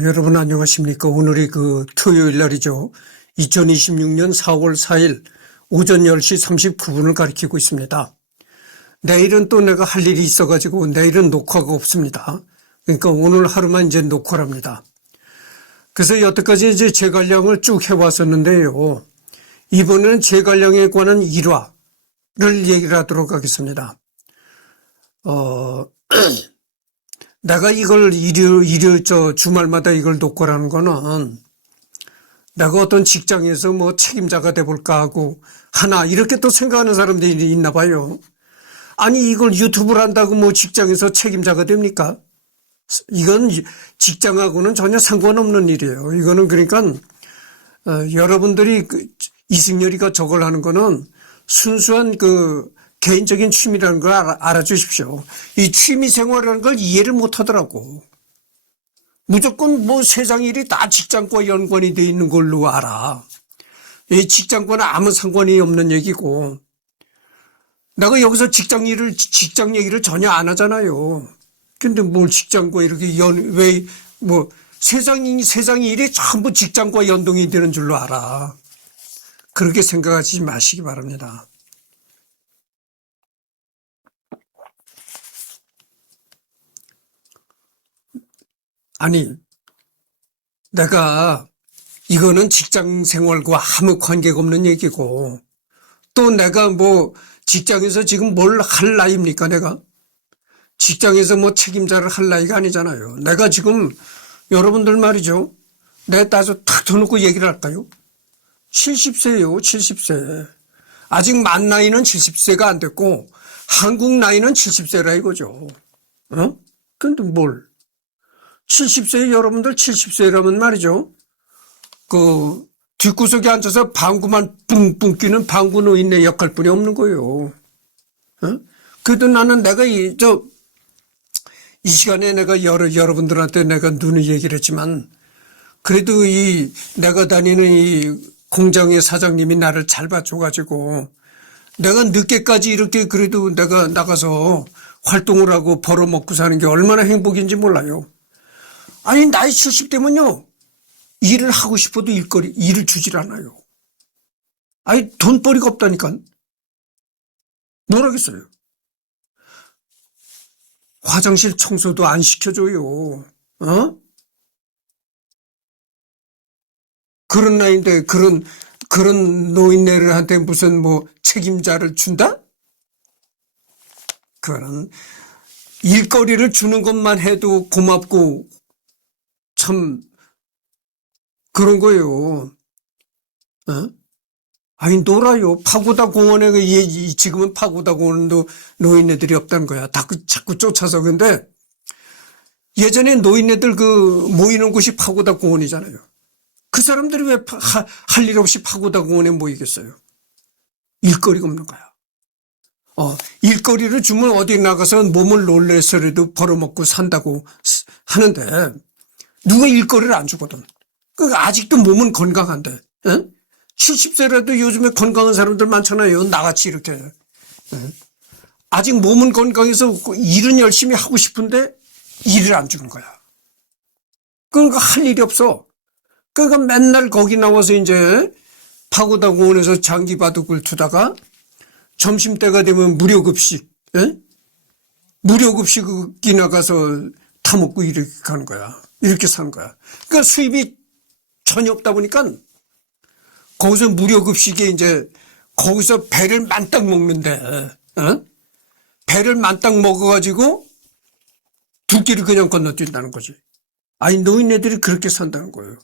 여러분 안녕하십니까. 오늘이 토요일 날이죠. 2026년 4월 4일 오전 10시 39분을 가리키고 있습니다. 내일은 또 내가 할 일이 있어가지고 내일은 녹화가 없습니다. 그러니까 오늘 하루만 이제 녹화랍니다. 그래서 여태까지 이제 제갈량을 쭉 해왔었는데요. 이번에는 제갈량에 관한 일화를 얘기를 하도록 하겠습니다. 내가 이걸 주말마다 이걸 녹화라는 거는 내가 어떤 직장에서 뭐 책임자가 돼볼까 하고 하나 이렇게 또 생각하는 사람들이 있나 봐요. 아니 이걸 유튜브를 한다고 뭐 직장에서 책임자가 됩니까? 이건 직장하고는 전혀 상관없는 일이에요. 이거는 그러니까 여러분들이 이승열이가 저걸 하는 거는 순수한 개인적인 취미라는 걸 알아주십시오. 이 취미 생활이라는 걸 이해를 못 하더라고. 무조건 뭐 세상 일이 다 직장과 연관이 돼 있는 걸로 알아. 이 직장과는 아무 상관이 없는 얘기고. 내가 여기서 직장 얘기를 전혀 안 하잖아요. 근데 뭘 직장과 이렇게 세상 일이 전부 직장과 연동이 되는 줄로 알아. 그렇게 생각하지 마시기 바랍니다. 아니, 내가 이거는 직장 생활과 아무 관계가 없는 얘기고 또 내가 뭐 직장에서 지금 뭘 할 나이입니까 내가? 직장에서 뭐 책임자를 할 나이가 아니잖아요. 내가 지금 여러분들 말이죠. 내가 따서 탁 터놓고 얘기를 할까요? 70세예요. 70세. 아직 만 나이는 70세가 안 됐고 한국 나이는 70세라 이거죠. 근데 뭘? 70세 여러분들 70세라면 말이죠. 뒷구석에 앉아서 방구만 뿡뿡 끼는 방구 노인네 역할뿐이 없는 거예요. 그래도 나는 내가 이 시간에 내가 여러분들한테 내가 눈을 얘기를 했지만 그래도 내가 다니는 이 공장의 사장님이 나를 잘 봐줘가지고 내가 늦게까지 이렇게 그래도 내가 나가서 활동을 하고 벌어먹고 사는 게 얼마나 행복인지 몰라요. 아니 나이 70대면요 일을 하고 싶어도 일을 주질 않아요. 아니 돈벌이가 없다니까 뭘 하겠어요. 화장실 청소도 안 시켜줘요. 그런 나이인데 그런 노인네들한테 무슨 뭐 책임자를 준다? 그거는 일거리를 주는 것만 해도 고맙고 참 그런 거예요. 아니 놀아요. 파고다 공원에 지금은 파고다 공원도 노인네들이 없다는 거야. 자꾸 쫓아서. 근데 예전에 노인네들 모이는 곳이 파고다 공원이잖아요. 그 사람들이 왜 할 일 없이 파고다 공원에 모이겠어요? 일거리가 없는 거야. 일거리를 주면 어디 나가서 몸을 놀래서라도 벌어먹고 산다고 하는데 누가 일거리를 안 주거든. 아직도 몸은 건강한데. 70세라도 요즘에 건강한 사람들 많잖아요. 나같이 이렇게. 아직 몸은 건강해서 일은 열심히 하고 싶은데 일을 안 주는 거야. 그러니까 할 일이 없어. 그러니까 맨날 거기 나와서 이제 파고다 공원에서 장기 바둑을 두다가 점심때가 되면 무료급식, 무료급식이 나가서 타먹고 이렇게 가는 거야. 이렇게 사는 거야. 그러니까 수입이 전혀 없다 보니까 거기서 무료급식에 이제 거기서 배를 만땅 먹는데, 배를 만땅 먹어가지고 두 끼를 그냥 건너뛴다는 거지. 아니, 노인네들이 그렇게 산다는 거예요.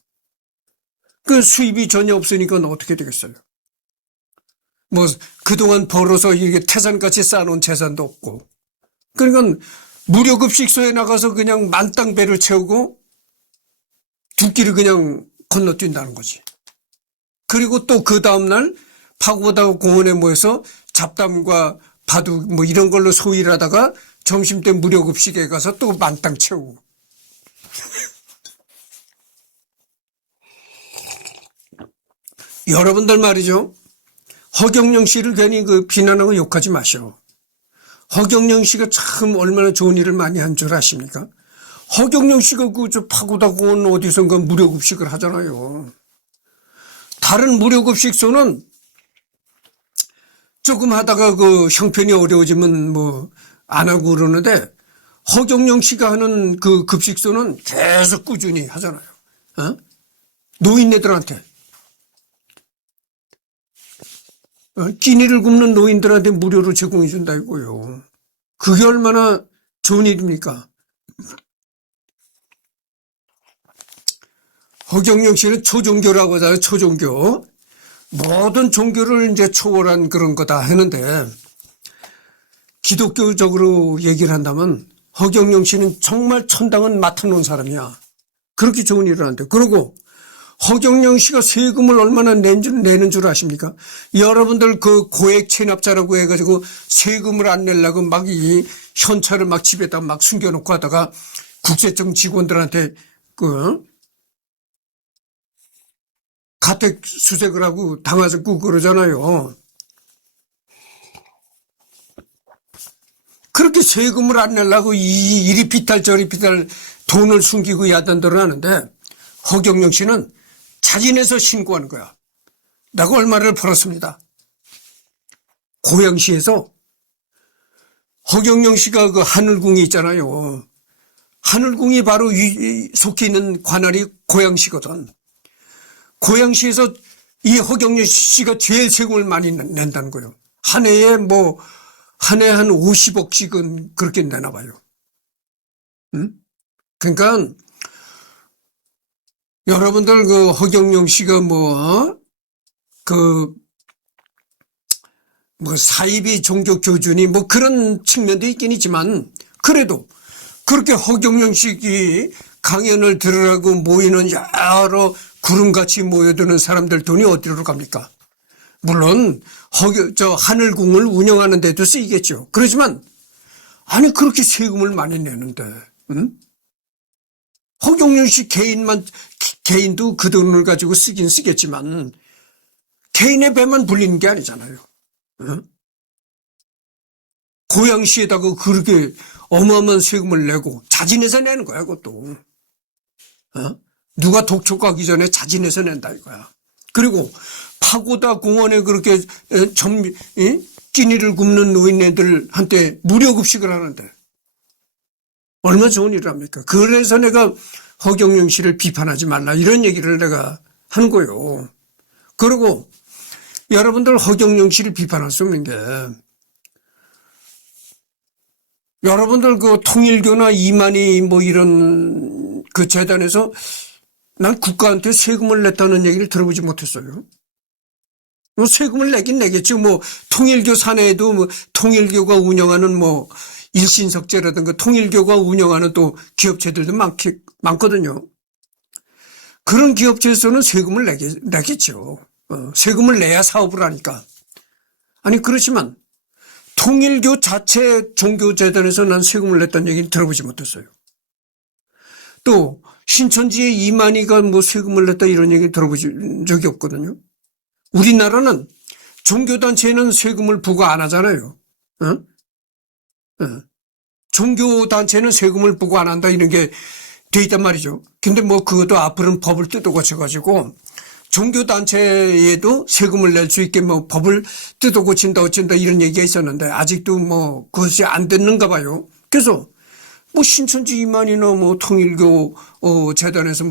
그 수입이 전혀 없으니까 어떻게 되겠어요? 뭐, 그동안 벌어서 이게 태산같이 쌓아놓은 재산도 없고. 그러니까 무료급식소에 나가서 그냥 만땅 배를 채우고 두 끼를 그냥 건너뛴다는 거지. 그리고 또 그 다음날 파고다 공원에 모여서 잡담과 바둑 뭐 이런 걸로 소일을 하다가 점심때 무료급식에 가서 또 만땅 채우고. 여러분들 말이죠. 허경영 씨를 괜히 비난하고 욕하지 마셔. 허경영 씨가 참 얼마나 좋은 일을 많이 한 줄 아십니까? 허경영 씨가 저 파고다 공원 어디선가 무료급식을 하잖아요. 다른 무료급식소는 조금 하다가 그 형편이 어려워지면 뭐 안 하고 그러는데 허경영 씨가 하는 그 급식소는 계속 꾸준히 하잖아요. 어? 노인네들한테. 끼니를 굶는 노인들한테 무료로 제공해 준다 이거요. 그게 얼마나 좋은 일입니까? 허경영 씨는 초종교라고 하잖아요. 초종교. 모든 종교를 이제 초월한 그런 거다 하는데 기독교적으로 얘기를 한다면 허경영 씨는 정말 천당은 맡아놓은 사람이야. 그렇게 좋은 일을 하는데. 그리고 허경영 씨가 세금을 얼마나 내는 줄 아십니까? 여러분들 그 고액 체납자라고 해가지고 세금을 안 내려고 막 이 현찰을 막 집에다 막 숨겨놓고 하다가 국세청 직원들한테 그 가택 수색을 하고 당하고 그러잖아요. 그렇게 세금을 안 내려고 이리 비탈 저리 비탈 돈을 숨기고 야단들을 하는데 허경영 씨는 자진해서 신고하는 거야. 내가 얼마를 벌었습니다. 고양시에서 허경영 씨가 그 하늘궁이 있잖아요. 하늘궁이 바로 속해 있는 관할이 고양시거든. 고양시에서 이 허경영 씨가 제일 세금을 많이 낸다는 거예요. 한 해에 한 해 한 50억씩은 그렇게 내나 봐요. 응? 그러니까 여러분들 그 허경영 씨가 사이비 종교 교준이 그런 측면도 있긴 있지만 그래도 그렇게 허경영 씨이 강연을 들으라고 모이는 여러 구름같이 모여드는 사람들 돈이 어디로 갑니까? 물론 하늘궁을 운영하는 데도 쓰이겠죠. 그렇지만 아니 그렇게 세금을 많이 내는데 응? 허경영 씨 개인도 그 돈을 가지고 쓰긴 쓰겠지만 개인의 배만 불리는 게 아니잖아요. 응? 고양시에다가 그렇게 어마어마한 세금을 내고 자진해서 내는 거야 그것도. 누가 독촉 가기 전에 자진해서 낸다 이거야. 그리고 파고다 공원에 그렇게 끼니를 굶는 노인네들한테 무료 급식을 하는데 얼마나 좋은 일을 합니까? 그래서 내가 허경영 씨를 비판하지 말라 이런 얘기를 내가 하는 거예요. 그리고 여러분들 허경영 씨를 비판할 수 없는 게 여러분들 그 통일교나 이만희 이런 그 재단에서 난 국가한테 세금을 냈다는 얘기를 들어보지 못했어요. 세금을 내긴 내겠지. 통일교 사내에도 통일교가 운영하는 일신석재라든가 통일교가 운영하는 또 기업체들도 많거든요. 그런 기업체에서는 세금을 내겠죠. 세금을 내야 사업을 하니까. 아니, 그렇지만 통일교 자체 종교재단에서 난 세금을 냈다는 얘기는 들어보지 못했어요. 또 신천지의 이만희가 세금을 냈다 이런 얘기 들어본 적이 없거든요. 우리나라는 종교단체에는 세금을 부과 안 하잖아요. 종교단체는 세금을 부과 안 한다 이런 게 돼 있단 말이죠. 근데 그것도 앞으로는 법을 뜯어 고쳐가지고 종교단체에도 세금을 낼 수 있게 법을 뜯어 고친다 어쩐다 이런 얘기가 있었는데 아직도 그것이 안 됐는가 봐요. 그래서 신천지 이만희나 통일교 재단에서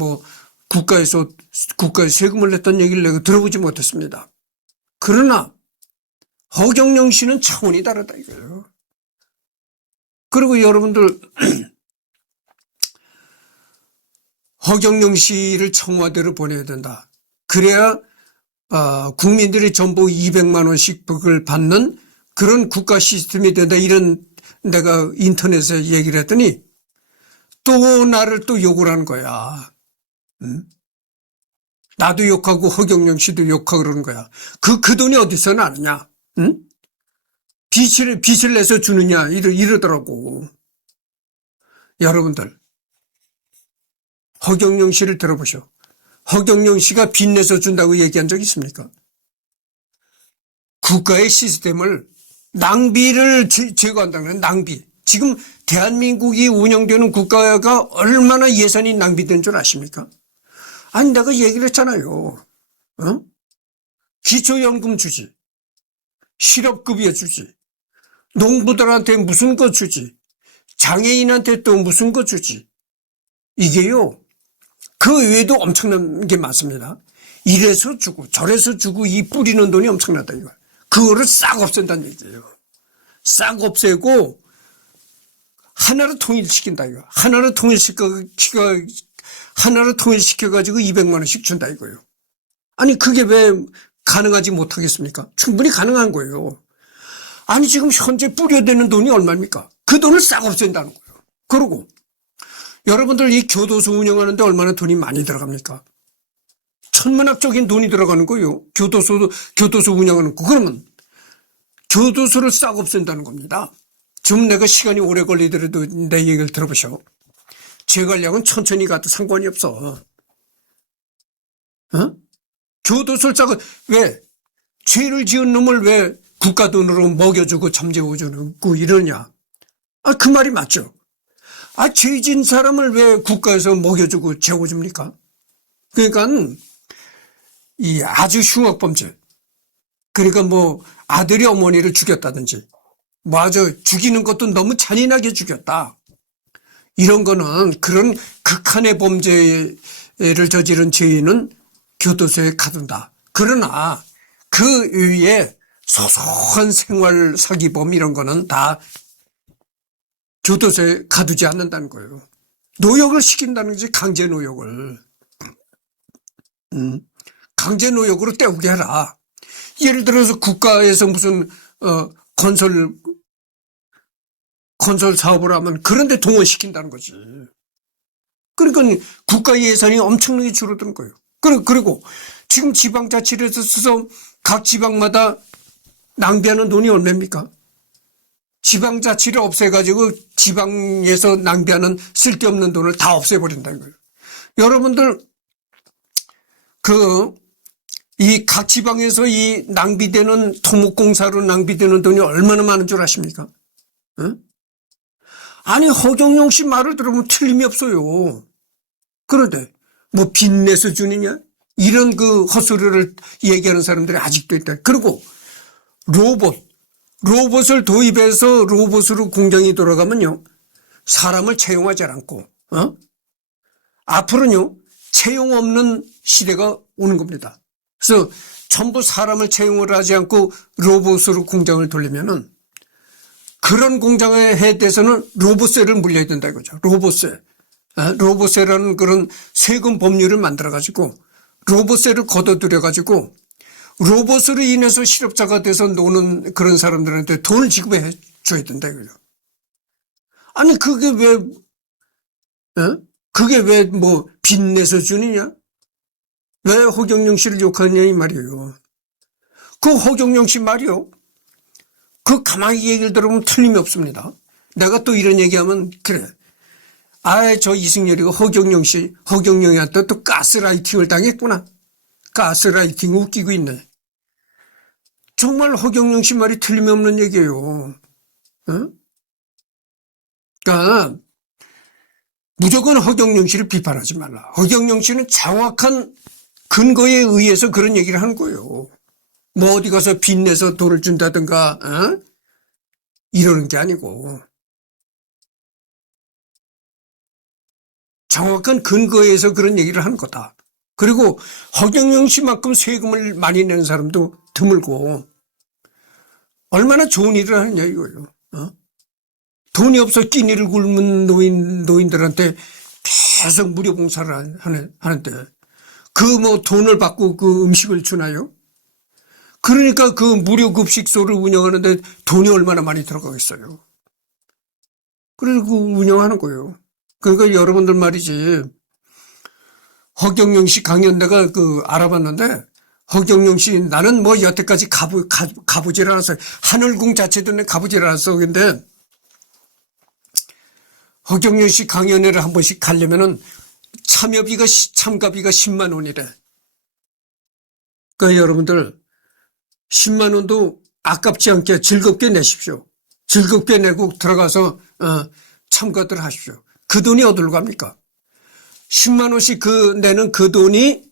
국가에 세금을 냈다는 얘기를 내가 들어보지 못했습니다. 그러나 허경영 씨는 차원이 다르다 이거예요. 그리고 여러분들 허경영 씨를 청와대로 보내야 된다. 그래야 국민들이 전부 200만 원씩 을 받는 그런 국가 시스템이 된다 이런 내가 인터넷에 얘기를 했더니 또 나를 또 욕을 하는 거야. 나도 욕하고 허경영 씨도 욕하고 그러는 거야. 그 돈이 어디서 나느냐? 응? 빚을 내서 주느냐? 이러더라고. 여러분들, 허경영 씨를 들어보셔. 허경영 씨가 빚 내서 준다고 얘기한 적 있습니까? 국가의 시스템을 낭비를 제거한다는 낭비. 지금 대한민국이 운영되는 국가가 얼마나 예산이 낭비된 줄 아십니까? 아니, 내가 얘기를 했잖아요. 어? 기초연금 주지. 실업급여 주지. 농부들한테 무슨 거 주지. 장애인한테 또 무슨 거 주지. 이게요. 그 외에도 엄청난 게 많습니다. 이래서 주고 저래서 주고 이 뿌리는 돈이 엄청나다 이거. 그거를 싹 없앤다는 얘기예요. 싹 없애고 하나로 통일시킨다 이거. 하나로 통일시켜가지고 200만 원씩 준다 이거예요. 아니 그게 왜 가능하지 못하겠습니까? 충분히 가능한 거예요. 아니 지금 현재 뿌려대는 돈이 얼마입니까? 그 돈을 싹 없앤다는 거예요. 그러고 여러분들 이 교도소 운영하는데 얼마나 돈이 많이 들어갑니까? 천문학적인 돈이 들어가는 거예요. 교도소 운영하는 거. 그러면 교도소를 싹 없앤다는 겁니다. 좀 내가 시간이 오래 걸리더라도 내 얘기를 들어보셔. 제관량은 천천히 가도 상관이 없어. 어? 교도소를 싹, 왜? 죄를 지은 놈을 왜 국가 돈으로 먹여주고 잠재워주고 이러냐? 아, 그 말이 맞죠. 아, 죄 지은 사람을 왜 국가에서 먹여주고 재워줍니까? 그러니까, 이 아주 흉악범죄. 그러니까 뭐, 아들이 어머니를 죽였다든지, 뭐 아주 죽이는 것도 너무 잔인하게 죽였다. 이런 거는 그런 극한의 범죄를 저지른 죄인은 교도소에 가둔다. 그러나 그 위에 소소한 생활 사기범 이런 거는 다 교도소에 가두지 않는다는 거예요. 노역을 시킨다는 거지, 강제 노역을. 강제 노역으로 때우게 해라. 예를 들어서 국가에서 무슨 건설 사업을 하면 그런데 동원시킨다는 거지. 그러니까 국가 예산이 엄청나게 줄어드는 거예요. 그리고 지금 지방자치에서 써서 각 지방마다 낭비하는 돈이 얼마입니까? 지방자치를 없애가지고 지방에서 낭비하는 쓸데없는 돈을 다 없애버린다는 거예요. 여러분들 이 각 지방에서 이 낭비되는 토목공사로 낭비되는 돈이 얼마나 많은 줄 아십니까? 응? 아니 허경영 씨 말을 들으면 틀림이 없어요. 그런데 뭐 빚내서 주느냐? 이런 그 헛소리를 얘기하는 사람들이 아직도 있다. 그리고 로봇을 도입해서 로봇으로 공장이 돌아가면요. 사람을 채용하지 않고 앞으로는요. 채용 없는 시대가 오는 겁니다. 그래서 전부 사람을 채용을 하지 않고 로봇으로 공장을 돌리면은 그런 공장에 대해서는 로봇세를 물려야 된다 이거죠. 로봇세. 로봇세라는 그런 세금 법률을 만들어가지고 로봇세를 걷어들여가지고 로봇으로 인해서 실업자가 돼서 노는 그런 사람들한테 돈을 지급해 줘야 된다 이거죠. 아니 그게 왜 뭐 빚내서 주느냐? 왜 허경영 씨를 욕하느냐 이 말이에요. 그 허경영 씨 말이요. 그 가만히 얘기를 들어보면 틀림이 없습니다. 내가 또 이런 얘기하면 그래. 저 이승열이가 허경영한테 또 가스라이팅을 당했구나. 가스라이팅 웃기고 있네. 정말 허경영 씨 말이 틀림이 없는 얘기예요. 그러니까 무조건 허경영 씨를 비판하지 말라. 허경영 씨는 정확한 근거에 의해서 그런 얘기를 하는 거예요. 뭐 어디 가서 빚내서 돈을 준다든가 이러는 게 아니고 정확한 근거에서 그런 얘기를 하는 거다. 그리고 허경영 씨만큼 세금을 많이 내는 사람도 드물고 얼마나 좋은 일을 하느냐 이거예요. 돈이 없어 끼니를 굶은 노인들한테 계속 무료 봉사를 하는데 그 뭐 돈을 받고 그 음식을 주나요? 그러니까 그 무료 급식소를 운영하는데 돈이 얼마나 많이 들어가겠어요. 그래서 그 운영하는 거예요. 그러니까 여러분들 말이지 허경영 씨 강연 내가 알아봤는데 허경영 씨 나는 뭐 여태까지 가보질 않았어요. 하늘궁 자체도 내 가보질 않았어. 근데 허경영 씨 강연회를 한 번씩 가려면은 참가비가 10만 원이래. 그러니까 여러분들 10만 원도 아깝지 않게 즐겁게 내십시오. 즐겁게 내고 들어가서 참가들 하십시오. 그 돈이 어디로 갑니까? 10만 원씩 내는 그 돈이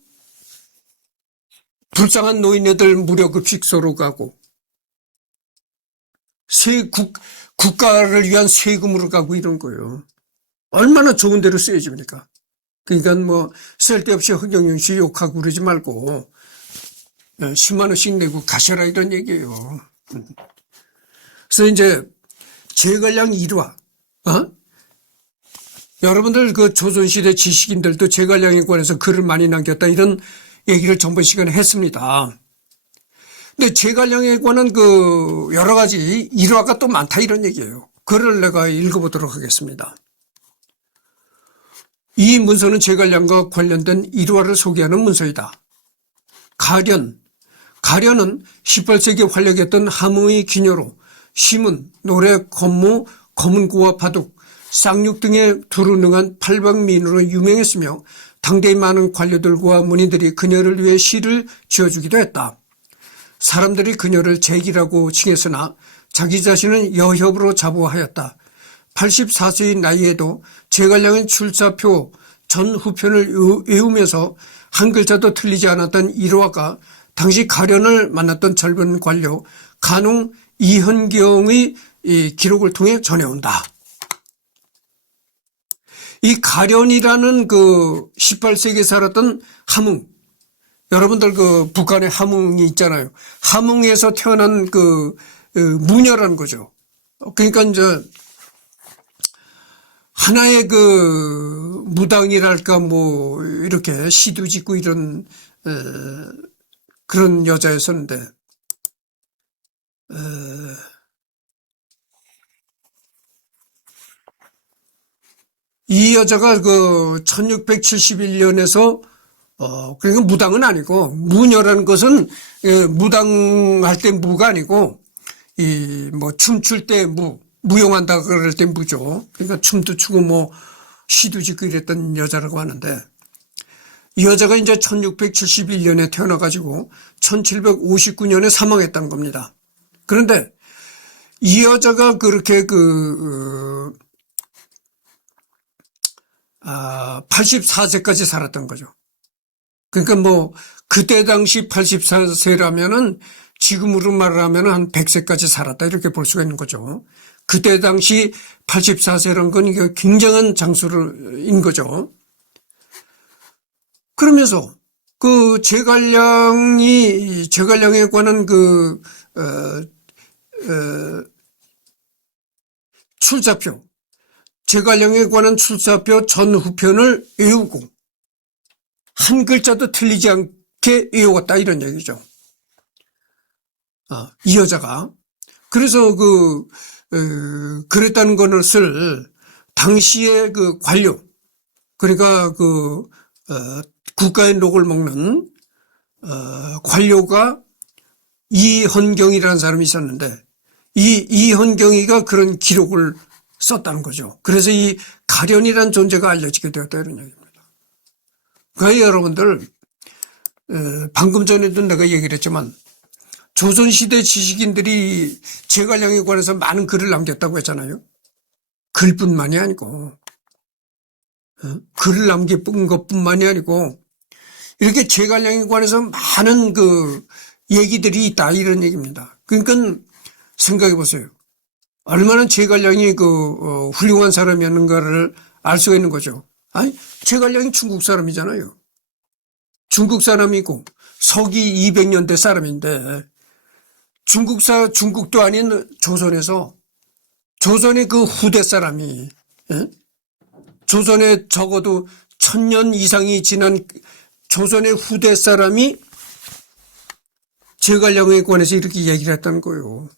불쌍한 노인네들 무료급식소로 가고 국가를 위한 세금으로 가고 이런 거예요. 얼마나 좋은 데로 쓰여집니까? 그러니까 뭐 쓸데없이 허경영 씨 욕하고 그러지 말고 10만 원씩 내고 가셔라 이런 얘기예요. 그래서 이제 제갈량 1화 여러분들 그 조선시대 지식인들도 제갈량에 관해서 글을 많이 남겼다 이런 얘기를 전번 시간에 했습니다. 근데 제갈량에 관한 그 여러 가지 일화가 또 많다 이런 얘기예요. 글을 내가 읽어보도록 하겠습니다. 이 문서는 제갈량과 관련된 일화를 소개하는 문서이다. 가련은 18세기 활약했던 함흥의 기녀로 시문, 노래, 건무, 검은고와 바둑, 쌍육 등의 두루 능한 팔방미인으로 유명했으며 당대의 많은 관료들과 문인들이 그녀를 위해 시를 지어주기도 했다. 사람들이 그녀를 제기라고 칭했으나 자기 자신은 여협으로 자부하였다. 84세의 나이에도 제갈량은 출사표 전후편을 외우면서 한 글자도 틀리지 않았던 일화가 당시 가련을 만났던 젊은 관료 간웅 이현경의 이 기록을 통해 전해온다. 이 가련이라는 그 18세기에 살았던 함흥, 여러분들 그 북한에 함흥이 있잖아요. 함흥에서 태어난 그 무녀라는 거죠. 그러니까 이제 하나의 그 무당이랄까 뭐 이렇게 시도 짓고 이런 그런 여자였었는데 이 여자가 그 1671년에서 그러니까 무당은 아니고 무녀라는 것은 무당할 때 무가 아니고 이 뭐 춤출 때 무용한다 그럴 때 무죠. 그러니까 춤도 추고 뭐 시도 짓고 이랬던 여자라고 하는데 이 여자가 이제 1671년에 태어나가지고 1759년에 사망했다는 겁니다. 그런데 이 여자가 그렇게 84세까지 살았던 거죠. 그러니까 뭐 그때 당시 84세라면은 지금으로 말하면 한 100세까지 살았다 이렇게 볼 수가 있는 거죠. 그때 당시 84세란 건 이게 굉장한 장수인 거죠. 그러면서 그 제갈량에 관한 출사표, 제갈량에 관한 출사표 전후편을 외우고 한 글자도 틀리지 않게 외웠다 이런 얘기죠. 이 여자가. 그래서 그랬다는 것을 당시의 그 관료, 그러니까 국가의 녹을 먹는, 관료가 이헌경이라는 사람이 있었는데, 이헌경이가 그런 기록을 썼다는 거죠. 그래서 이 가련이라는 존재가 알려지게 되었다 이런 얘기입니다. 그러니까 여러분들, 방금 전에도 내가 얘기를 했지만, 조선시대 지식인들이 제갈량에 관해서 많은 글을 남겼다고 했잖아요. 글뿐만이 아니고 글을 남긴 것뿐만이 아니고 이렇게 제갈량에 관해서 많은 그 얘기들이 있다 이런 얘기입니다. 그러니까 생각해 보세요. 얼마나 제갈량이 훌륭한 사람이었는가를 알 수가 있는 거죠. 아니 제갈량이 중국 사람이잖아요. 중국 사람이고 서기 200년대 사람인데 중국도 아닌 조선의 그 후대 사람이, 조선에 적어도 1000년 이상이 지난 조선의 후대 사람이 제갈량에 관해서 이렇게 얘기를 했다는 거예요.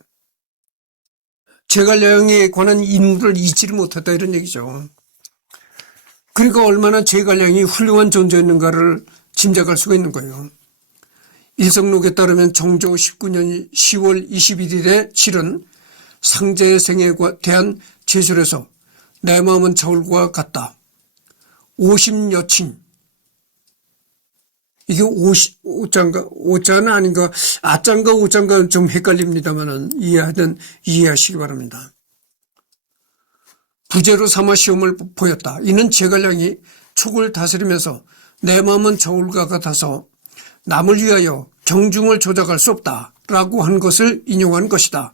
제갈량에 관한 인물을 잊지를 못했다 이런 얘기죠. 그러니까 얼마나 제갈량이 훌륭한 존재였는가를 짐작할 수가 있는 거예요. 일성록에 따르면 정조 19년 10월 21일에 치른 상제생에 대한 제술에서 내 마음은 저울과 같다. 50여칭. 이게 5자인가? 5자는 아닌가? 아자인가 5자인가 좀 헷갈립니다만은 이해하시기 바랍니다. 부재로 삼아 시험을 보였다. 이는 제갈량이 촉을 다스리면서 내 마음은 저울과 같아서 남을 위하여 경중을 조작할 수 없다라고 한 것을 인용한 것이다.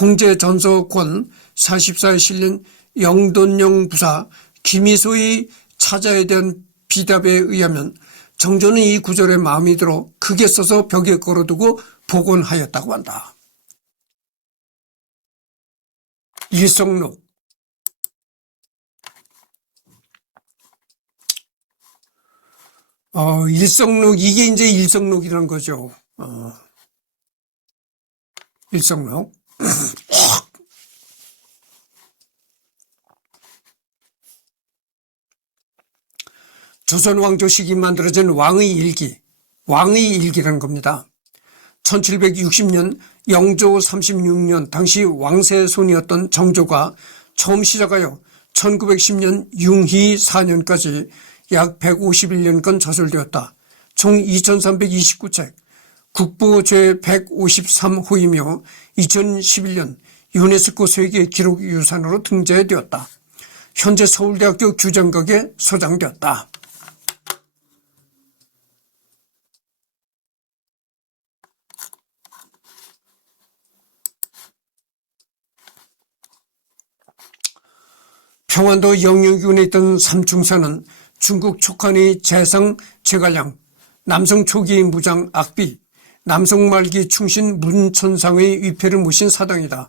홍제전서권 44에 실린 영돈영 부사 김희소의 차자에 대한 비답에 의하면 정조는 이 구절에 마음이 들어 크게 써서 벽에 걸어두고 복원하였다고 한다. 일성록. 일성록, 이게 이제 일성록이라는 거죠. 일성록. 조선 왕조 시기 만들어진 왕의 일기라는 겁니다. 1760년 영조 36년 당시 왕세의 손이었던 정조가 처음 시작하여 1910년 융희 4년까지 약 151년간 저술되었다. 총 2329책, 국보 제153호이며 2011년 유네스코 세계 기록유산으로 등재되었다. 현재 서울대학교 규장각에 소장되었다. 평안도 영유군에 있던 삼중사는 중국 촉한의 재상 제갈량, 남성 초기 무장 악비, 남성 말기 충신 문천상의 위패를 모신 사당이다.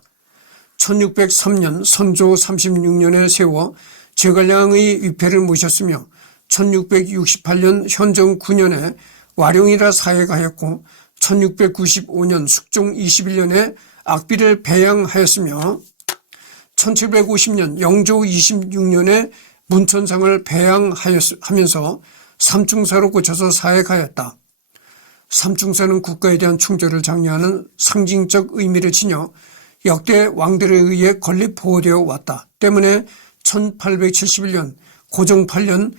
1603년 선조 36년에 세워 제갈량의 위패를 모셨으며 1668년 현정 9년에 와룡이라 사해가였고 1695년 숙종 21년에 악비를 배양하였으며 1750년 영조 26년에 문천상을 배양하면서 삼중사로 고쳐서 사해가였다. 삼중사는 국가에 대한 충절을 장려하는 상징적 의미를 지녀 역대 왕들에 의해 건립 보호되어 왔다. 때문에 1871년 고종 8년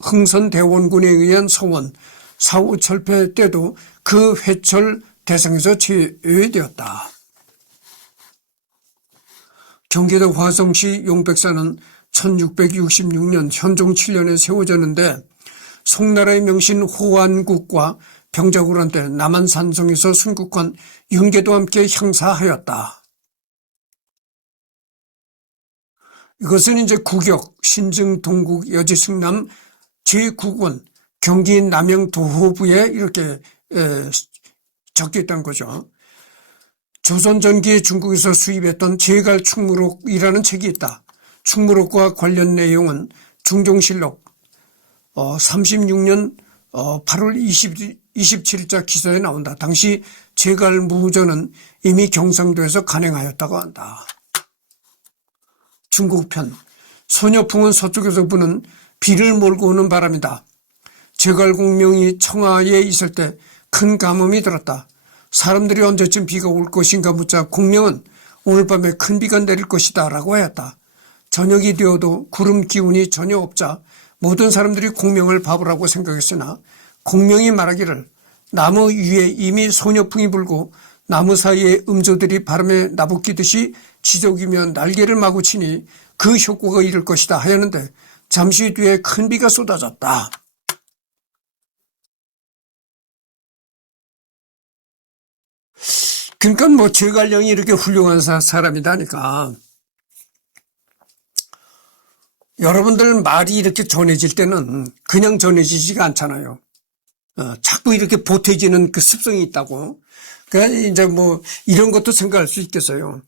흥선대원군에 의한 서원 사후철폐 때도 그 회철 대상에서 제외되었다. 경기도 화성시 용백사는 1666년 현종 7년에 세워졌는데 송나라의 명신 호안국과 병자호란 때 남한산성에서 순국한 윤계도 함께 향사하였다. 이것은 이제 구격, 신증, 동국, 여지승남 제9권 경기 남영 도호부에 이렇게 적혀 있다는 거죠. 조선 전기에 중국에서 수입했던 제갈 충무록이라는 책이 있다. 충무록과 관련 내용은 중종실록 36년 8월 27일자 기사에 나온다. 당시 제갈 무전은 이미 경상도에서 간행하였다고 한다. 중국편. 소녀풍은 서쪽에서 부는 비를 몰고 오는 바람이다. 제갈 공명이 청하에 있을 때 큰 가뭄이 들었다. 사람들이 언제쯤 비가 올 것인가 묻자 공명은 오늘 밤에 큰 비가 내릴 것이다 라고 하였다. 저녁이 되어도 구름 기운이 전혀 없자 모든 사람들이 공명을 바보라고 생각했으나 공명이 말하기를 나무 위에 이미 소녀풍이 불고 나무 사이에 음조들이 바람에 나부끼듯이 지저귀며 날개를 마구 치니 그 효과가 이를 것이다 하였는데 잠시 뒤에 큰 비가 쏟아졌다. 그러니까 뭐 제갈량이 이렇게 훌륭한 사람이다니까 여러분들 말이 이렇게 전해질 때는 그냥 전해지지가 않잖아요. 자꾸 이렇게 보태지는 그 습성이 있다고. 그러니까 이제 뭐 이런 것도 생각할 수 있겠어요.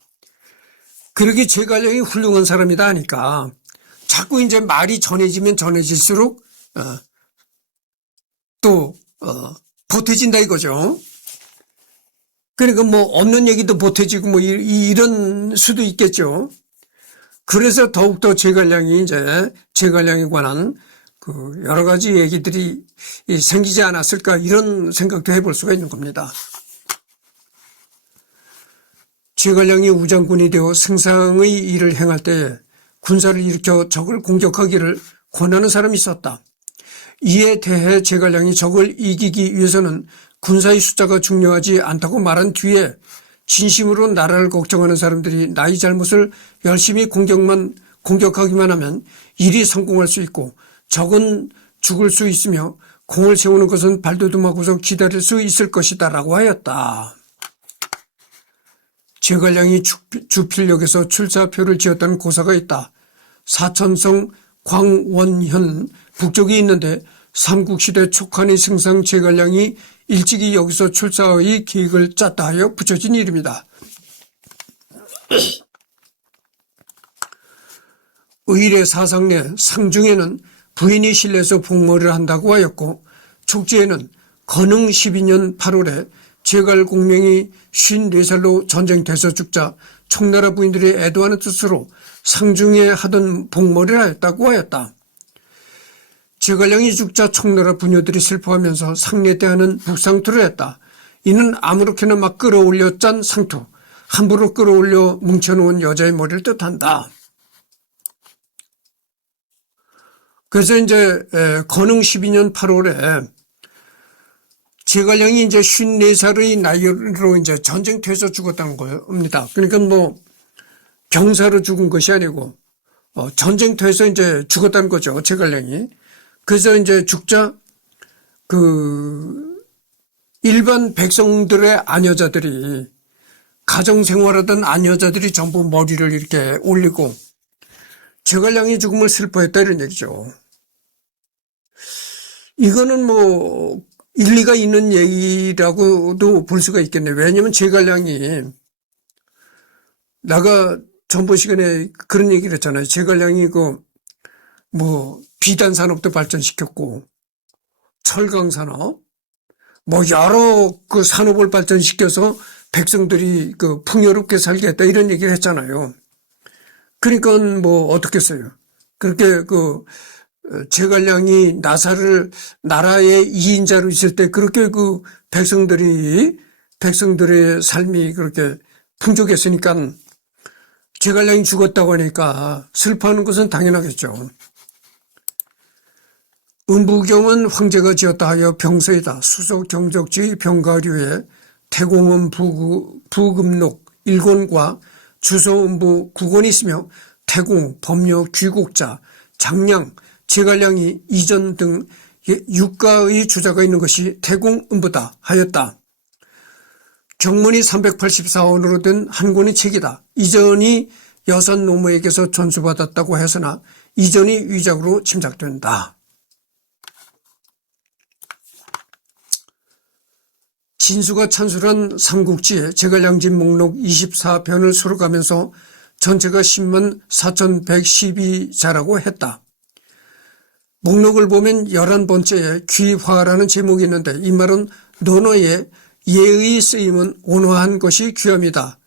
그러게 제갈량이 훌륭한 사람이다 하니까 자꾸 이제 말이 전해지면 전해질수록 또 보태진다 이거죠. 그러니까 뭐 없는 얘기도 보태지고 뭐 이런 수도 있겠죠. 그래서 더욱더 제갈량에 관한 그 여러 가지 얘기들이 생기지 않았을까 이런 생각도 해볼 수가 있는 겁니다. 제갈량이 우장군이 되어 승상의 일을 행할 때에 군사를 일으켜 적을 공격하기를 권하는 사람이 있었다. 이에 대해 제갈량이 적을 이기기 위해서는 군사의 숫자가 중요하지 않다고 말한 뒤에 진심으로 나라를 걱정하는 사람들이 나의 잘못을 열심히 공격하기만 하면 일이 성공할 수 있고 적은 죽을 수 있으며 공을 세우는 것은 발돋움하고서 기다릴 수 있을 것이다 라고 하였다. 제갈량이 주필역에서 출사표를 지었다는 고사가 있다. 사천성 광원현 북쪽에 있는데 삼국시대 촉한의 승상 제갈량이 일찍이 여기서 출사의 계획을 짰다 하여 붙여진 이름이다. 의례 사상 내 상중에는 부인이 실내에서 복무를 한다고 하였고 촉지에는 건흥 12년 8월에 제갈 공명이 54살로 전쟁돼서 죽자 청나라 부인들이 애도하는 뜻으로 상중에 하던 복무를 하였다고 하였다. 제갈량이 죽자 청나라 부녀들이 슬퍼하면서 상례 때 하는 묵상투를 했다. 이는 아무렇게나 막 끌어올려 짠 상투, 함부로 끌어올려 뭉쳐놓은 여자의 머리를 뜻한다. 그래서 이제 건흥 12년 8월에 제갈량이 이제 54살의 나이로 이제 전쟁터에서 죽었다는 겁니다. 그러니까 뭐 병사로 죽은 것이 아니고 전쟁터에서 이제 죽었다는 거죠. 제갈량이. 그래서 이제 죽자 일반 백성들의 아녀자들이 가정생활하던 아녀자들이 전부 머리를 이렇게 올리고 제갈량이 죽음을 슬퍼했다 이런 얘기죠. 이거는 뭐 일리가 있는 얘기라고도 볼 수가 있겠네요. 왜냐하면 제갈량이 내가 전번 시간에 그런 얘기를 했잖아요. 제갈량이 비단 산업도 발전시켰고 철강 산업 여러 산업을 발전시켜서 백성들이 풍요롭게 살게 했다 이런 얘기를 했잖아요. 그러니까 어떻겠어요. 그렇게 제갈량이 나라의 2인자로 있을 때 그렇게 백성들의 삶이 그렇게 풍족했으니까 제갈량이 죽었다고 하니까 슬퍼하는 것은 당연하겠죠. 은부경은 황제가 지었다 하여 병서이다. 수석 경적지 병가류에 태공음 부금록 1권과 주소음부 9권이 있으며 태공, 법료, 귀국자, 장량, 제갈량이 이전 등 6가의 주자가 있는 것이 태공음부다 하였다. 경문이 384원으로 된 한 권의 책이다. 이전이 여산 노무에게서 전수받았다고 해서나 이전이 위작으로 짐작된다. 진수가 찬술한 삼국지에 제갈량진 목록 24편을 수록하면서 전체가 10만 4112자라고 했다. 목록을 보면 11번째에 귀화라는 제목이 있는데 이 말은 논어에 예의 쓰임은 온화한 것이 귀함이다.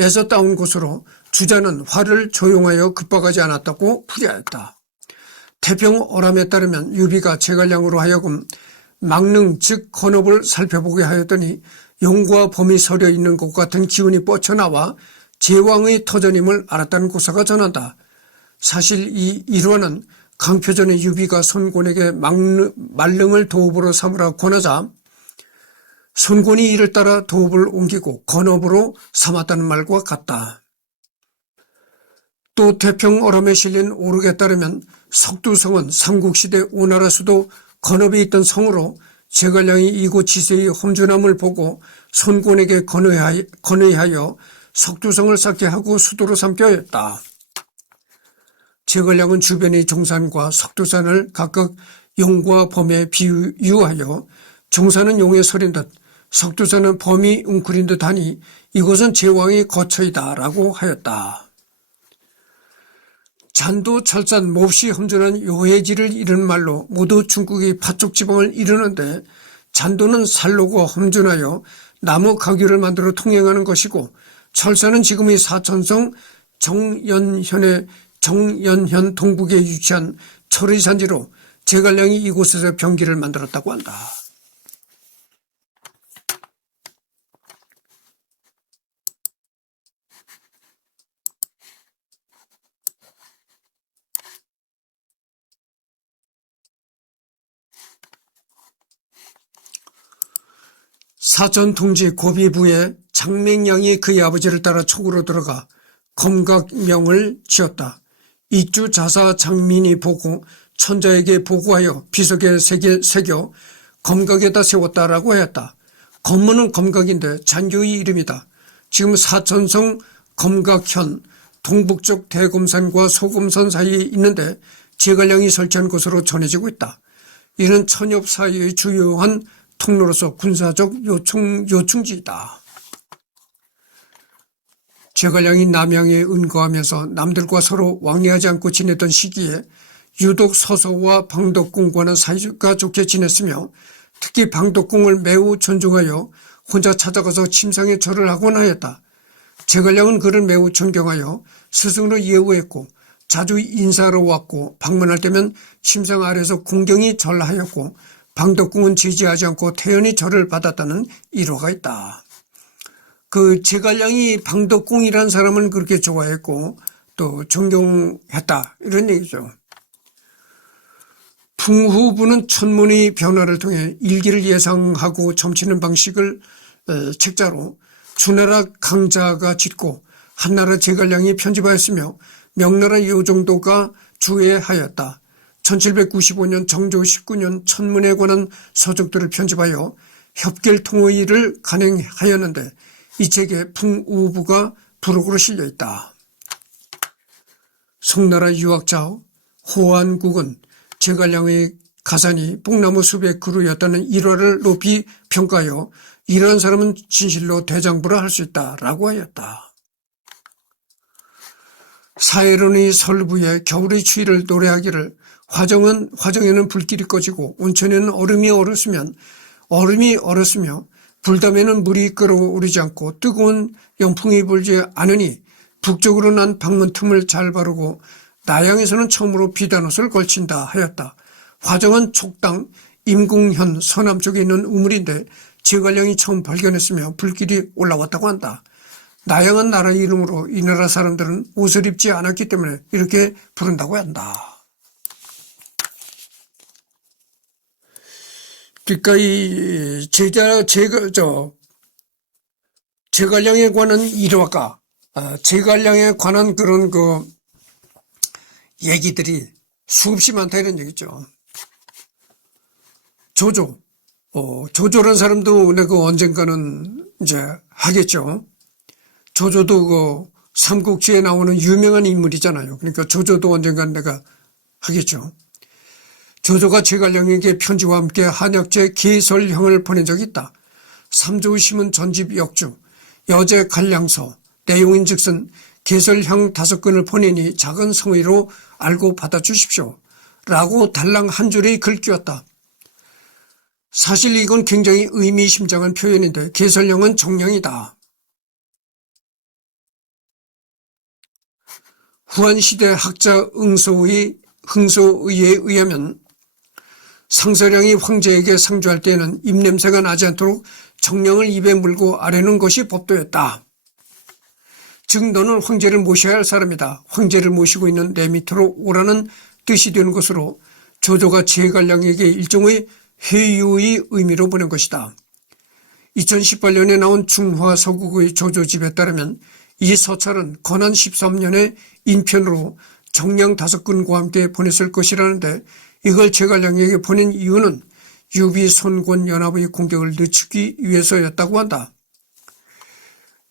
에서 따온 것으로 주자는 화를 조용하여 급박하지 않았다고 풀이하였다. 태평어람에 따르면 유비가 제갈량으로 하여금 망능 즉 건업을 살펴보게 하였더니 용과 범이 서려 있는 것 같은 기운이 뻗쳐나와 제왕의 터전임을 알았다는 고사가 전한다. 사실 이 일화는 강표전의 유비가 손곤에게 말릉을 도읍으로 삼으라 권하자 손곤이 이를 따라 도읍을 옮기고 건업으로 삼았다는 말과 같다. 또 태평어람에 실린 오록에 따르면 석두성은 삼국시대 오나라 수도 건업에 있던 성으로 제갈량이 이곳 지세의 험준함을 보고 손곤에게 건의하여 석두성을 쌓게 하고 수도로 삼게 하였다. 제갈량은 주변의 종산과 석두산을 각각 용과 범에 비유하여 종산은 용에 서린 듯 석두산은 범이 웅크린 듯 하니 이곳은 제왕의 거처이다 라고 하였다. 잔도, 철산, 몹시 험준한 요해지를 이르는 말로 모두 중국의 파쪽 지방을 이르는데 잔도는 산로고 험준하여 나무 가귀를 만들어 통행하는 것이고 철산은 지금의 사천성 정연현 동북에 위치한 철의 산지로 제갈량이 이곳에서 병기를 만들었다고 한다. 사천 통지 고비부에 장맹량이 그의 아버지를 따라 촉으로 들어가 검각명을 지었다. 익주 자사 장민이 보고 천자에게 보고하여 비석에 새겨 검각에다 세웠다라고 하였다. 검문은 검각인데 장교의 이름이다. 지금 사천성 검각현 동북쪽 대검산과 소검산 사이에 있는데 제갈량이 설치한 곳으로 전해지고 있다. 이는 천엽 사이의 주요한 통로로서 군사적 요충지이다. 제갈량이 남양에 은거하면서 남들과 서로 왕래하지 않고 지냈던 시기에 유독 서서와 방덕궁과는 사이가 좋게 지냈으며 특히 방덕궁을 매우 존중하여 혼자 찾아가서 침상에 절을 하곤 하였다. 제갈량은 그를 매우 존경하여 스승으로 예우했고 자주 인사하러 왔고 방문할 때면 침상 아래서 공경히 절하였고 방덕궁은 제지하지 않고 태연히 절을 받았다는 일화가 있다. 그 제갈량이 방덕궁이라는 사람은 그렇게 좋아했고 또 존경했다 이런 얘기죠. 풍후부는 천문의 변화를 통해 일기를 예상하고 점치는 방식을 책자로 주나라 강자가 짓고 한나라 제갈량이 편집하였으며 명나라 요정도가 주해하였다. 1795년 정조 19년 천문에 관한 서적들을 편집하여 협결통의를 간행하였는데 이 책에 풍우부가 부록으로 실려있다. 송나라 유학자 호안국은 제갈량의 가산이 뽕나무 숲의 그루였다는 일화를 높이 평가하여 이러한 사람은 진실로 대장부라 할 수 있다라고 하였다. 사해론의 설부에 겨울의 추위를 노래하기를 화정에는 불길이 꺼지고 온천에는 얼음이 얼었으며 불담에는 물이 끓어오르지 않고 뜨거운 영풍이 불지 않으니 북쪽으로 난 방문 틈을 잘 바르고 나양에서는 처음으로 비단옷을 걸친다 하였다. 화정은 촉당 임궁현 서남쪽에 있는 우물인데 제갈량이 처음 발견했으며 불길이 올라왔다고 한다. 나양은 나라의 이름으로 이 나라 사람들은 옷을 입지 않았기 때문에 이렇게 부른다고 한다. 그러니까 이 제갈량에 관한 일화가 제갈량에 관한 그런 그 얘기들이 수없이 많다 이런 얘기죠. 조조라는 사람도 내가 언젠가는 이제 하겠죠. 조조도 그 삼국지에 나오는 유명한 인물이잖아요. 그러니까 조조도 언젠가는 내가 하겠죠. 조조가 제갈량에게 편지와 함께 한약재 개설형을 보낸 적이 있다. 삼조신문 전집 역주 여제 갈량서 내용인즉슨 개설형 5건을 보내니 작은 성의로 알고 받아주십시오 라고 달랑 한 줄의 글 끼웠다. 사실 이건 굉장히 의미심장한 표현인데 개설형은 정량이다. 후한시대 학자 흥소의에 의하면 상서량이 황제에게 상주할 때에는 입냄새가 나지 않도록 정량을 입에 물고 아래는 것이 법도였다. 즉 너는 황제를 모셔야 할 사람이다. 황제를 모시고 있는 내 밑으로 오라는 뜻이 되는 것으로 조조가 제갈량에게 일종의 회유의 의미로 보낸 것이다. 2018년에 나온 중화서국의 조조집에 따르면 이 서찰은 건한 13년에 인편으로 정량 5건과 함께 보냈을 것이라는데 이걸 제갈량에게 보낸 이유는 유비 손권 연합의 공격을 늦추기 위해서였다고 한다.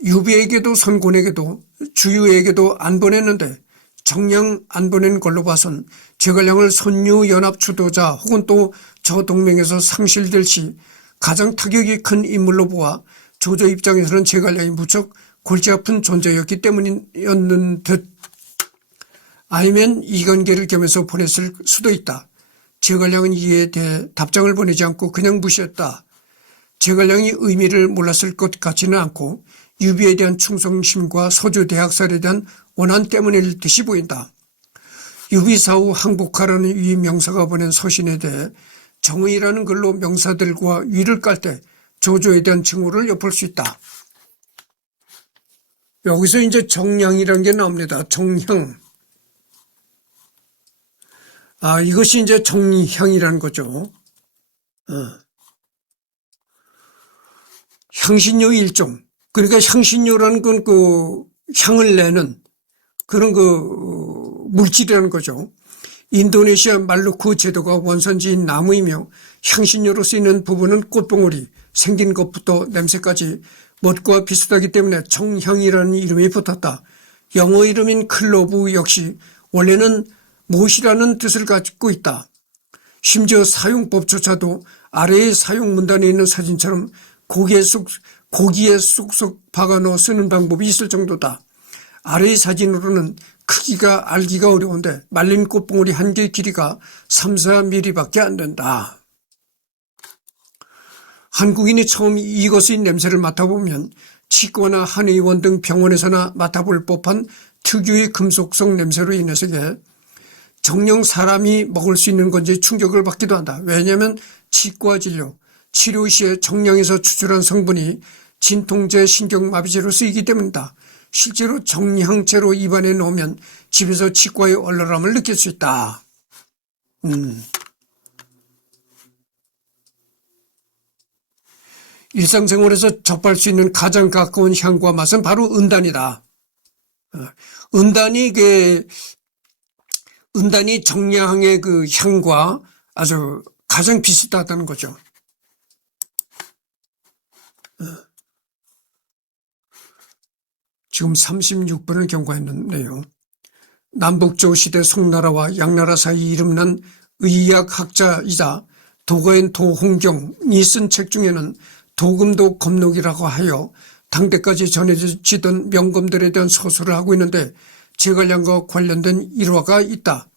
유비에게도 손권에게도 주유에게도 안 보냈는데 정량 안 보낸 걸로 봐선 제갈량을 손유 연합 주도자 혹은 또 저 동맹에서 상실될 시 가장 타격이 큰 인물로 보아 조조 입장에서는 제갈량이 무척 골치 아픈 존재였기 때문이었는 듯 아니면 이관계를 겸해서 보냈을 수도 있다. 제갈량은 이에 대해 답장을 보내지 않고 그냥 무시했다. 제갈량이 의미를 몰랐을 것 같지는 않고 유비에 대한 충성심과 서주 대학살에 대한 원한 때문일 듯이 보인다. 유비 사후 항복하라는 위 명사가 보낸 서신에 대해 정의라는 글로 명사들과 위를 깔 때 조조에 대한 증오를 엿볼 수 있다. 여기서 이제 정량이라는 게 나옵니다. 정향. 이것이 이제 정향이라는 거죠. 향신료 일종. 그러니까 향신료라는 건 그 향을 내는 그런 그 물질이라는 거죠. 인도네시아 말루크 제도가 원산지인 나무이며 향신료로 쓰이는 부분은 꽃봉오리, 생긴 것부터 냄새까지 멋과 비슷하기 때문에 정향이라는 이름이 붙었다. 영어 이름인 클로브 역시 원래는 못이라는 뜻을 갖고 있다. 심지어 사용법조차도 아래의 사용 문단에 있는 사진처럼 고기에 쑥쑥 박아넣어 쓰는 방법이 있을 정도다. 아래의 사진으로는 크기가 알기가 어려운데 말린 꽃봉오리 한 개의 길이가 3, 4mm밖에 안 된다. 한국인이 처음 이것의 냄새를 맡아보면 치과나 한의원 등 병원에서나 맡아볼 법한 특유의 금속성 냄새로 인해서 정녕 사람이 먹을 수 있는 건지 충격을 받기도 한다. 왜냐하면 치과 치료 시에 정령에서 추출한 성분이 진통제, 신경마비제로 쓰이기 때문이다. 실제로 정향제로 입안에 넣으면 집에서 치과의 얼얼함을 느낄 수 있다. 일상생활에서 접할 수 있는 가장 가까운 향과 맛은 바로 은단이다. 은단이 정향의 그 향과 아주 가장 비슷하다는 거죠. 지금 36번을 경과했는데요. 남북조 시대 송나라와 양나라 사이 이름난 의학학자이자 도가인 도홍경이 쓴 책 중에는 도금도 검록이라고 하여 당대까지 전해지던 명검들에 대한 서술을 하고 있는데 제갈량과 관련된 일화가 있다.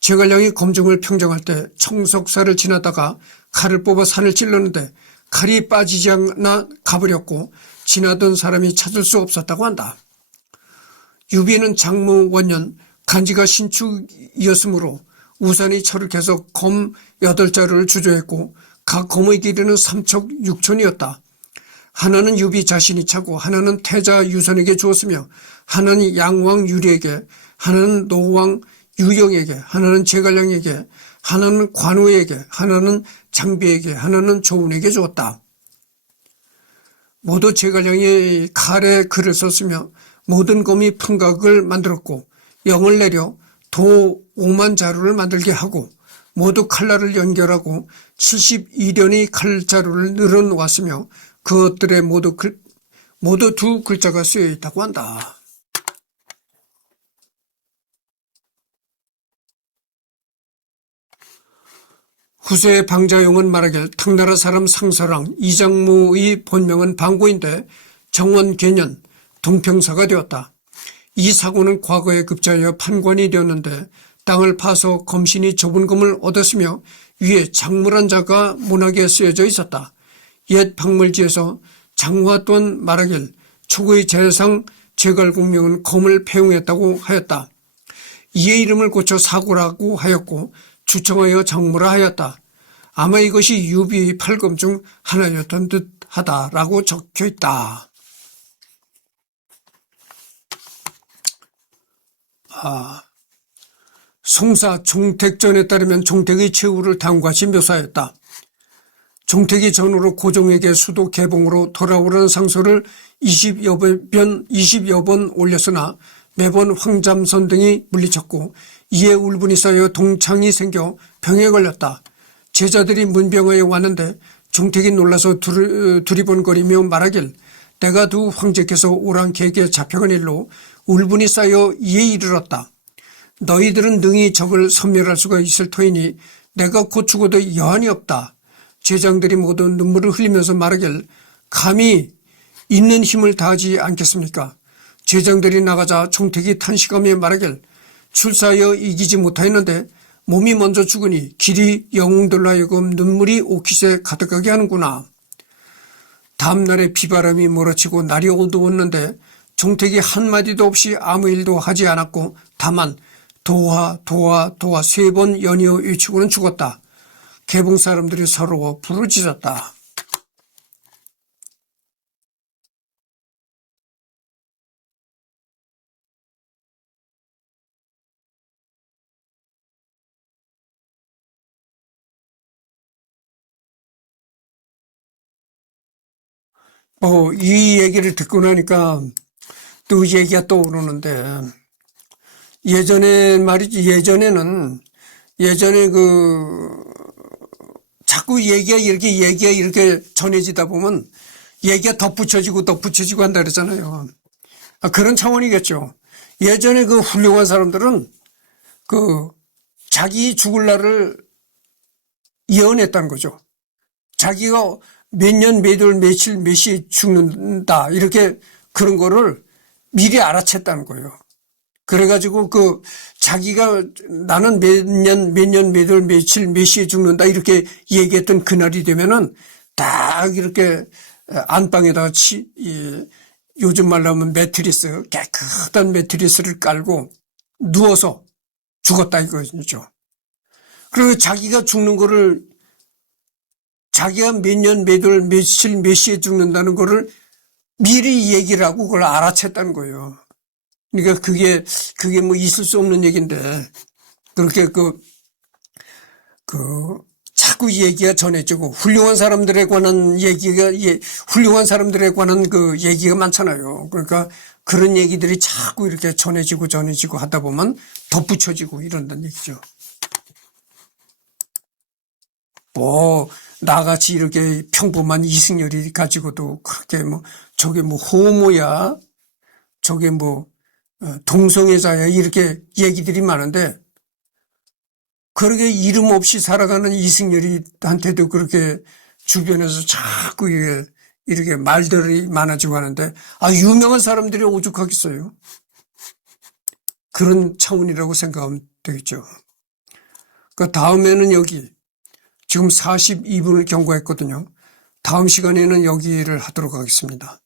제갈량이 검정을 평정할 때 청석사를 지나다가 칼을 뽑아 산을 찔렀는데 칼이 빠지지 않아 가버렸고 지나던 사람이 찾을 수 없었다고 한다. 유비는 장무 원년 간지가 신축이었으므로 우산이 철을해서 검 8자루를 주조했고 각 검의 길이는 3척 6촌이었다. 하나는 유비 자신이 차고 하나는 태자 유선에게 주었으며 하나는 양왕 유리에게, 하나는 노왕 유영에게, 하나는 제갈량에게, 하나는 관우에게, 하나는 장비에게, 하나는 조운에게 주었다. 모두 제갈량이 칼에 글을 썼으며 모든 검이 품각을 만들었고 영을 내려 도 5만 자루를 만들게 하고 모두 칼날을 연결하고 72련의 칼자루를 늘어놓았으며 그것들에 모두 두 글자가 쓰여 있다고 한다. 후세 방자용은 말하길 당나라 사람 상서랑 이장무의 본명은 방고인데 정원 개년 동평사가 되었다. 이 사고는 과거에 급자하여 판관이 되었는데 땅을 파서 검신이 좁은 검을 얻었으며 위에 장무란 자가 문학에 쓰여져 있었다. 옛 박물지에서 장화 또한 말하길 초고의 재상 제갈공명은 검을 폐용했다고 하였다. 이의 이름을 고쳐 사고라고 하였고 주청하여 장무라 하였다. 아마 이것이 유비의 8검 중 하나였던 듯하다라고 적혀있다. 송사 종택전에 따르면 종택의 최후를 다음과 같이 묘사하였다. 종택이 전후로 고종에게 수도 개봉으로 돌아오라는 상소를 20여 번 올렸으나 매번 황잠선 등이 물리쳤고 이에 울분이 쌓여 동창이 생겨 병에 걸렸다. 제자들이 문병하에 왔는데 종택이 놀라서 두리번거리며 말하길 내가 두 황제께서 오랑캐에게 잡혀간 일로 울분이 쌓여 이에 이르렀다. 너희들은 능히 적을 섬멸할 수가 있을 터이니 내가 곧 죽어도 여한이 없다. 제장들이 모두 눈물을 흘리면서 말하길 감히 있는 힘을 다하지 않겠습니까? 제장들이 나가자 종택이 탄식하며 말하길 출사하여 이기지 못하였는데 몸이 먼저 죽으니 길이 영웅들로 하여금 눈물이 오키세 가득하게 하는구나. 다음날에 비바람이 몰아치고 날이 어두웠는데 종택이 한마디도 없이 아무 일도 하지 않았고 다만 도와 3번 연이어 외치고는 죽었다. 개봉 사람들이 서러워 부르짖었다. 이 얘기를 듣고 나니까 또 얘기가 떠오르는데 예전에 말이지, 예전에 자꾸 얘기가 이렇게 전해지다 보면 얘기가 덧붙여지고 한다 그러잖아요. 그런 차원이겠죠. 예전에 그 훌륭한 사람들은 자기 죽을 날을 예언했다는 거죠. 자기가 몇 년, 몇 월, 며칠, 몇 시에 죽는다. 이렇게 그런 거를 미리 알아챘다는 거예요. 그래가지고 자기가 나는 몇 년, 몇 월, 며칠, 몇 시에 죽는다. 이렇게 얘기했던 그날이 되면은 딱 이렇게 안방에다가 요즘 말로 하면 매트리스, 깨끗한 매트리스를 깔고 누워서 죽었다 이거죠. 그리고 자기가 죽는 거를 자기가 몇 년, 몇 월, 며칠, 몇 시에 죽는다는 거를 미리 얘기를 하고 그걸 알아챘다는 거예요. 그러니까 그게 뭐 있을 수 없는 얘기인데 그렇게 자꾸 얘기가 전해지고 훌륭한 사람들에 관한 그 얘기가 많잖아요. 그러니까 그런 얘기들이 자꾸 이렇게 전해지고 하다 보면 덧붙여지고 이런다는 얘기죠. 뭐 나같이 이렇게 평범한 이승열이 가지고도 그렇게 저게 호모야, 저게 동성애자야 이렇게 얘기들이 많은데 그렇게 이름 없이 살아가는 이승열이한테도 그렇게 주변에서 자꾸 이렇게 말들이 많아지고 하는데 유명한 사람들이 오죽하겠어요. 그런 차원이라고 생각하면 되겠죠. 그 다음에는 여기 지금 42분을 경과했거든요. 다음 시간에는 여기를 하도록 하겠습니다.